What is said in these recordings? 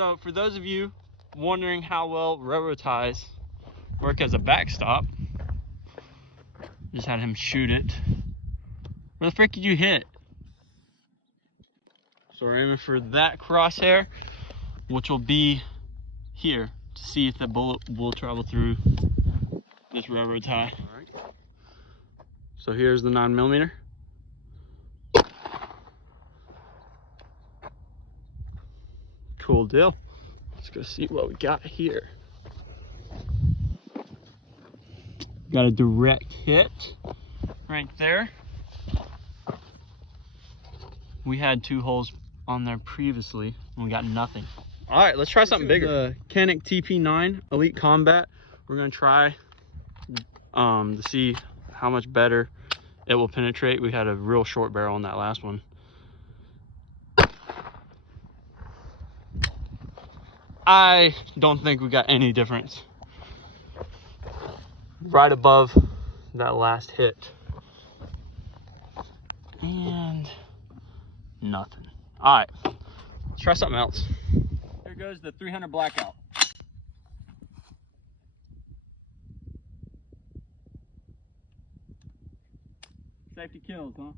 So for those of you wondering how well railroad ties work as a backstop, just had him shoot it. Where the frick did you hit? So we're aiming for that crosshair, which will be here, to see if the bullet will travel through this railroad tie. All right. So here's the 9mm. Cool deal. Let's go see what we got here. Got a direct hit right there. We had 2 holes on there previously and we got nothing. All right, let's try something bigger. The Canik TP9 Elite Combat. We're gonna try to see how much better it will penetrate. We had a real short barrel on that last one. I don't think we got any difference. Right above that last hit. And nothing. All right, let's try something else. Here goes the 300 blackout. Safety kills, huh?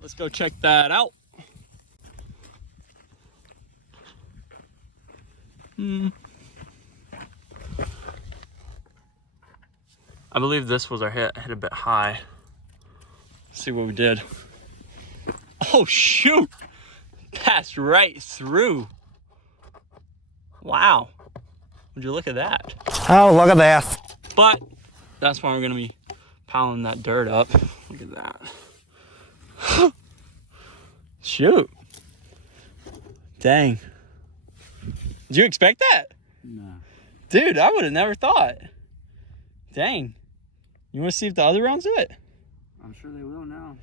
Let's go check that out. I believe this was our hit. Hit a bit high. Let's see what we did. Oh shoot! Passed right through. Wow. Would you look at that? Oh, look at that. But that's why we're gonna be piling that dirt up. Look at that. Shoot. Dang. Did you expect that? No. Dude, I would have never thought. Dang. You want to see if the other rounds do it? I'm sure they will now.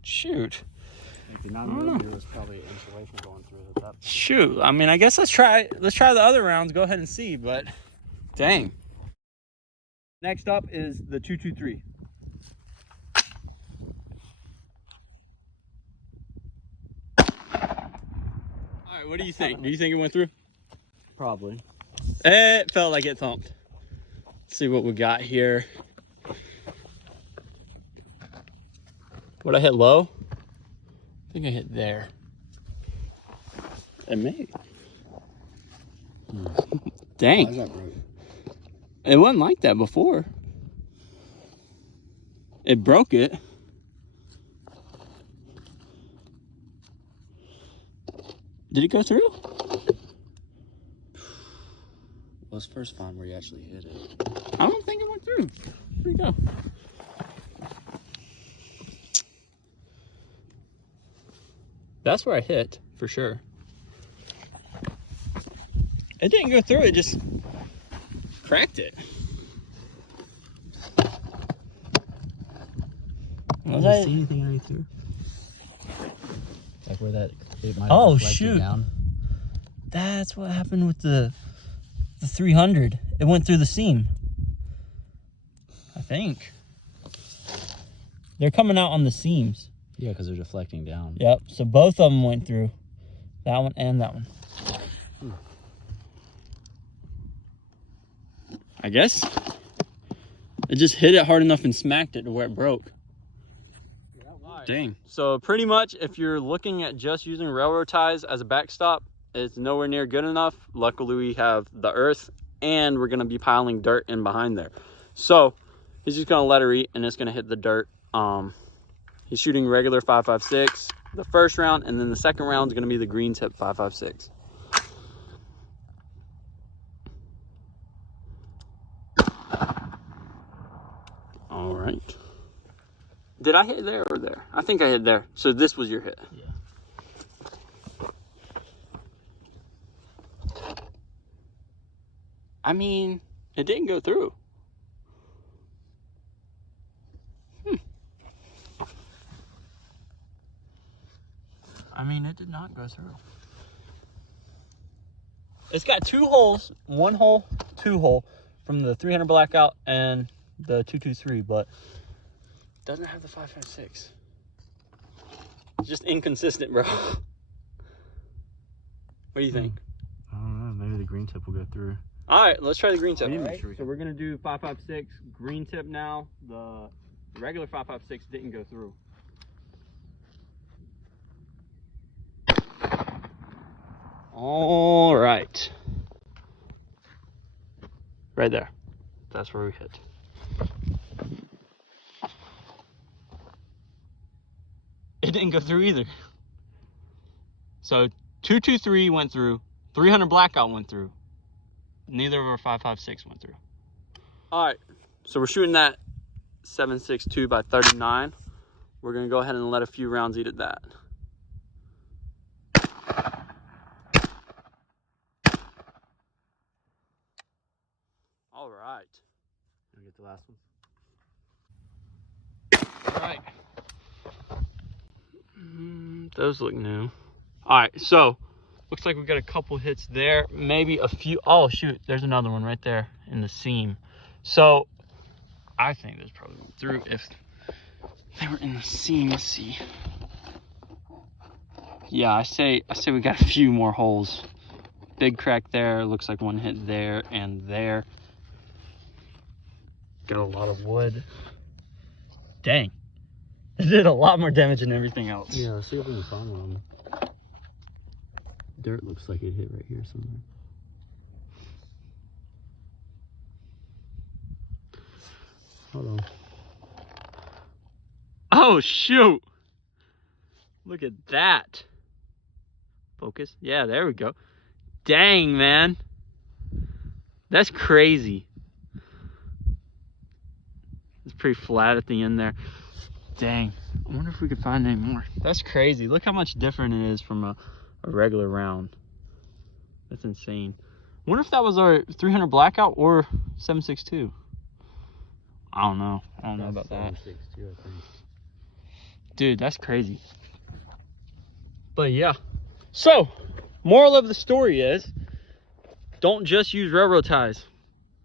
Shoot. Like the 9mm was probably insulation going through it. That... Shoot. I mean, I guess let's try the other rounds. Go ahead and see, but dang. Next up is the 223. All right, what do you think? Do you think it went through? Probably. It felt like it thumped. Let's see what we got here. What I hit low? I think I hit there. It may. Dang. Why is that broke? It wasn't like that before. It broke it. Did it go through? Well, it's first time where you actually hit it. I don't think it went through. Where'd it go? That's where I hit, for sure. It didn't go through, it just cracked it. Did you see anything right through? Like where that it might have Oh deflected shoot! Down. That's what happened with the 300. It went through the seam. I think. They're coming out on the seams. Yeah, because they're deflecting down. Yep. So both of them went through. That one and that one. I guess it just hit it hard enough and smacked it to where it broke. Dang. So pretty much if you're looking at just using railroad ties as a backstop, it's nowhere near good enough. Luckily we have the earth and we're gonna be piling dirt in behind there. So he's just gonna let her eat and it's gonna hit the dirt. He's shooting regular 5.56 the first round, and then the second round is gonna be the green tip 5.56. All right. Did I hit there or there? I think I hit there. So this was your hit. Yeah. I mean, it didn't go through. I mean, it did not go through. It's got 2 holes, 1 hole, 2 hole from the 300 blackout and the 223, but doesn't have the 5.56. It's just inconsistent, bro. What do you think? I don't know. Maybe the green tip will go through. All right, let's try the green tip. All All right, right, so we're gonna do 5.56 green tip now. The regular 5.56 didn't go through. All right. Right there. That's where we hit. It didn't go through either. So 223 went through, 300 blackout went through. Neither of our 5.56 went through. All right, so we're shooting that 7.62 by 39. We're gonna go ahead and let a few rounds eat at that. All right. Can we get the last one? All right. Those look new. All right, so looks like we got a couple hits there. Maybe a few. Oh shoot, there's another one right there in the seam. So I think this probably went through if they were in the seam. Let's see. Yeah, I say we got a few more holes. Big crack there. Looks like one hit there and there. Got a lot of wood. Dang. It did a lot more damage than everything else. Yeah, let's see if we can find one. Dirt looks like it hit right here somewhere. Hold on. Oh shoot. Look at that. Focus. Yeah, there we go. Dang, man. That's crazy. It's pretty flat at the end there. Dang. I wonder if we could find any more. That's crazy. Look how much different it is from a regular round. That's insane. I wonder if that was our 300 blackout or 7.62. I don't know. I don't know about that. 7.62, I think. Dude, that's crazy. But yeah. So, moral of the story is, don't just use railroad ties.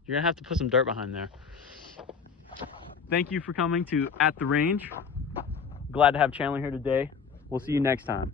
You're gonna have to put some dirt behind there. Thank you for coming to At the Range. Glad to have Chandler here today. We'll see you next time.